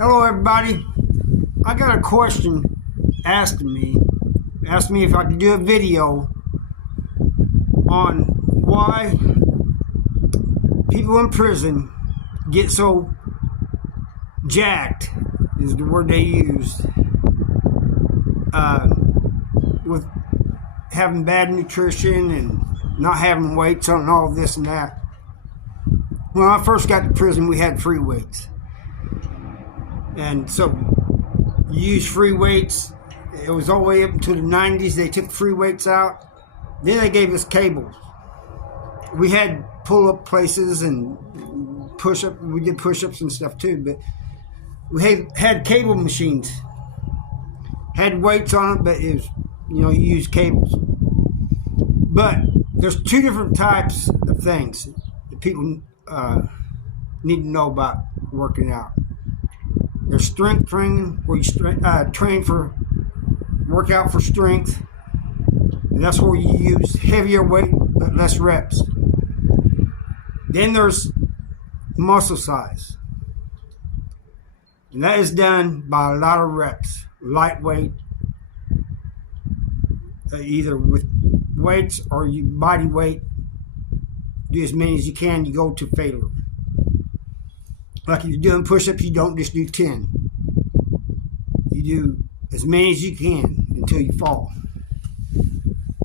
Hello, everybody. I got a question asked me. Asked me if I could do a video on why people in prison get so jacked, is the word they used, with having bad nutrition and not having weights on and all this and that. When I first got to prison, we had free weights. And so you use free weights. It was all the way up until the 90s. They took free weights out. Then they gave us cables. We had pull-up places and push-up. We did push-ups and stuff too, but we had cable machines. Had weights on it, but it was, you use cables. But there's two different types of things that people need to know about working out. There's strength training, where you work out for strength. And that's where you use heavier weight but less reps. Then there's muscle size. And that is done by a lot of reps. Lightweight, either with weights or you body weight. Do as many as you can, you go to failure. Like if you're doing push-ups, you don't just do 10. You do as many as you can until you fall.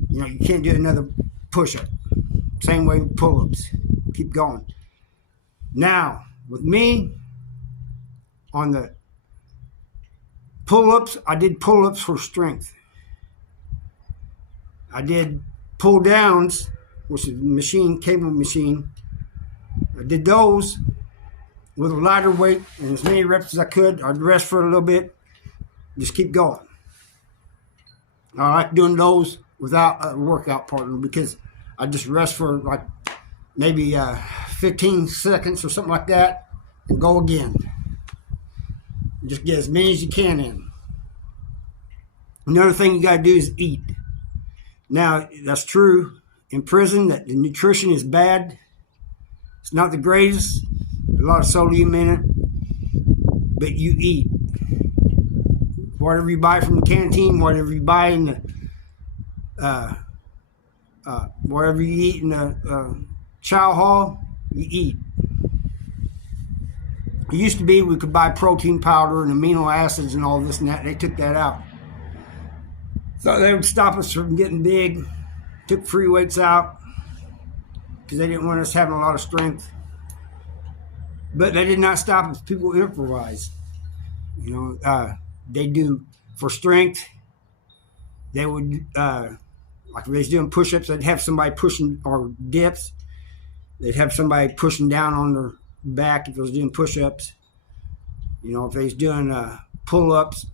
You can't do another push-up. Same way with pull-ups. Keep going. Now, with me, on the pull-ups, I did pull-ups for strength. I did pull-downs, which is cable machine. I did those with a lighter weight and as many reps as I could. I'd rest for a little bit. Just keep going. I like doing those without a workout partner because I just rest for like maybe 15 seconds or something like that and go again. Just get as many as you can in. Another thing you got to do is eat. Now, that's true in prison that the nutrition is bad. It's not the greatest. A lot of sodium in it, but you eat. Whatever you buy from the canteen, whatever you buy in the, whatever you eat in the chow hall, you eat. It used to be we could buy protein powder and amino acids and all this and that. They took that out. So they would stop us from getting big. Took free weights out because they didn't want us having a lot of strength. But they did not stop us. People improvise. They do for strength. They would, like if they was doing push-ups, they'd have somebody pushing, or dips. They'd have somebody pushing down on their back if they was doing push-ups. If they was doing pull-ups,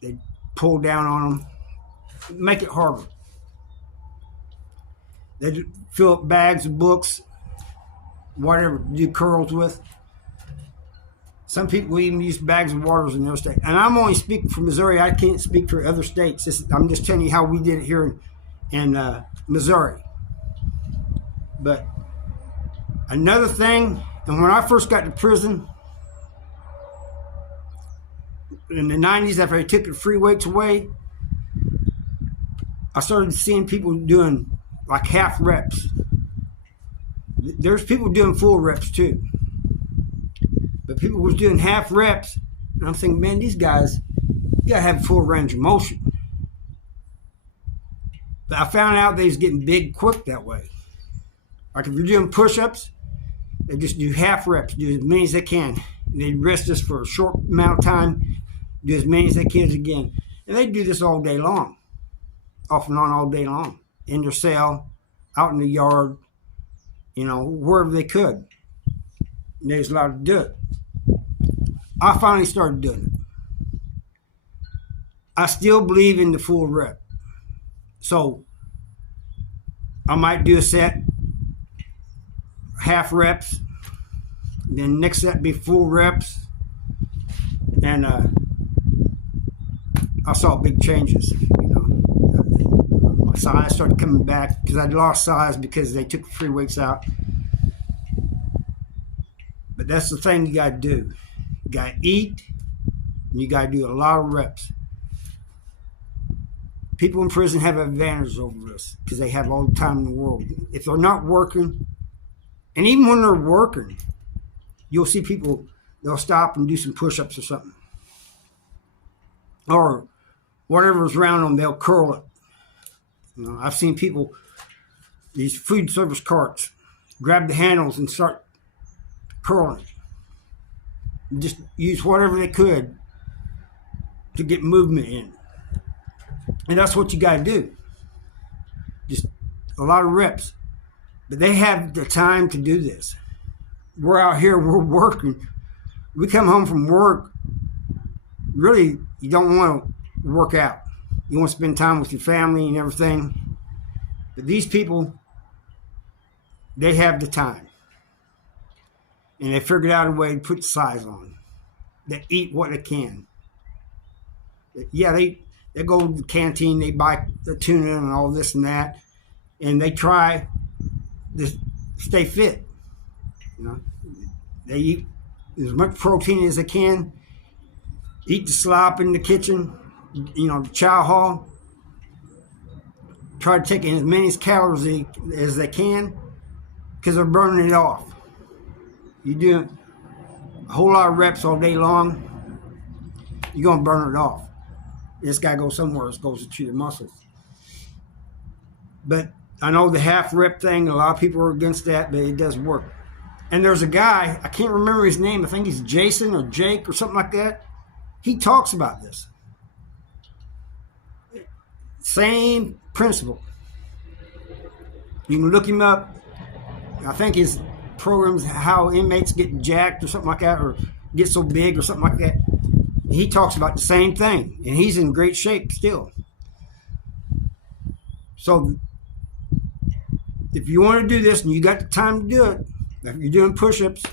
they'd pull down on them. Make it harder. They'd fill up bags of books, whatever, do curls with. Some people even use bags of waters in those states. And I'm only speaking for Missouri. I can't speak for other states. I'm just telling you how we did it here in Missouri. But another thing, and when I first got to prison, in the 90s, after they took the free weights away, I started seeing people doing like half reps. There's people doing full reps too. But people was doing half reps, and I'm thinking, man, these guys, you gotta have full range of motion. But I found out they was getting big quick that way. Like if you're doing push-ups, they just do half reps, do as many as they can. And they rest just for a short amount of time, do as many as they can again. And they do this all day long, off and on all day long, in their cell, out in the yard, wherever they could. And they was allowed to do it. I finally started doing it. I still believe in the full rep. So I might do a set, half reps, then next set be full reps, and I saw big changes. My size started coming back because I'd lost size because they took the free weights out. But that's the thing you got to do. You got to eat, And you got to do a lot of reps. People in prison have advantages over us because they have all the time in the world. If they're not working, and even when they're working, you'll see people, they'll stop and do some push-ups or something. Or whatever's around them, they'll curl it. You know, I've seen people, these food service carts, grab the handles and start curling. Just use whatever they could to get movement in. And that's what you got to do. Just a lot of reps. But they have the time to do this. We're out here, we're working. We come home from work, really, you don't want to work out. You want to spend time with your family and everything. But these people, they have the time. And they figured out a way to put the size on. They eat what they can. Yeah, they go to the canteen, they buy the tuna and all this and that, and they try to stay fit. You know, they eat as much protein as they can, eat the slop in the kitchen, you know, the chow hall. Try to take in as many calories as they can because they're burning it off. You do a whole lot of reps all day long, you're going to burn it off. It's got to go somewhere. It goes to your muscles. But I know the half rep thing, a lot of people are against that, but it does work. And there's a guy, I can't remember his name, I think he's Jason or Jake or something like that. He talks about this. Same principle. You can look him up. I think his program's how inmates get jacked or something like that, or get so big or something like that. He talks about the same thing, and he's in great shape still. So if you want to do this and you got the time to do it, if you're doing push-ups,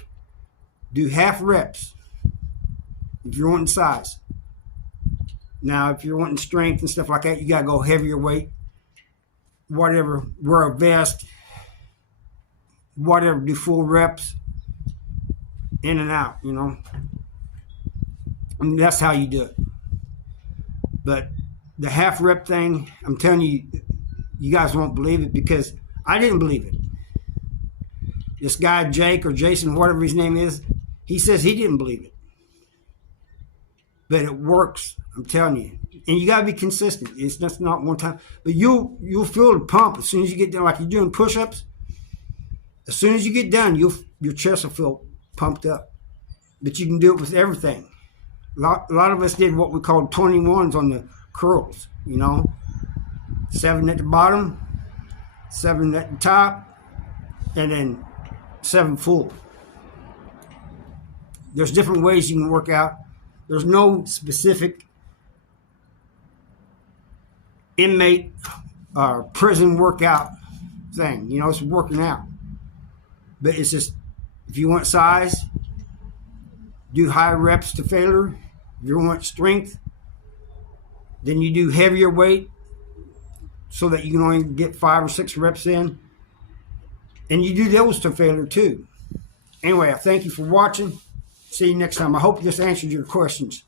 do half reps if you're wanting size. Now, if you're wanting strength and stuff like that, you got to go heavier weight, whatever, wear a vest, whatever, do full reps, in and out, you know. And that's how you do it. But the half rep thing, I'm telling you, you guys won't believe it because I didn't believe it. This guy, Jake or Jason, whatever his name is, he says he didn't believe it. But it works, I'm telling you. And you got to be consistent. It's just not one time. But you'll feel the pump as soon as you get done. Like you're doing push-ups, as soon as you get done, your chest will feel pumped up. But you can do it with everything. A lot of us did what we called 21s on the curls, you know. 7 at the bottom, 7 at the top, and then 7 full. There's different ways you can work out. There's no specific inmate or prison workout thing. You know, it's working out. But it's just, if you want size, do high reps to failure. If you want strength, then you do heavier weight so that you can only get 5 or 6 reps in. And you do those to failure too. Anyway, I thank you for watching. See you next time. I hope this answered your questions.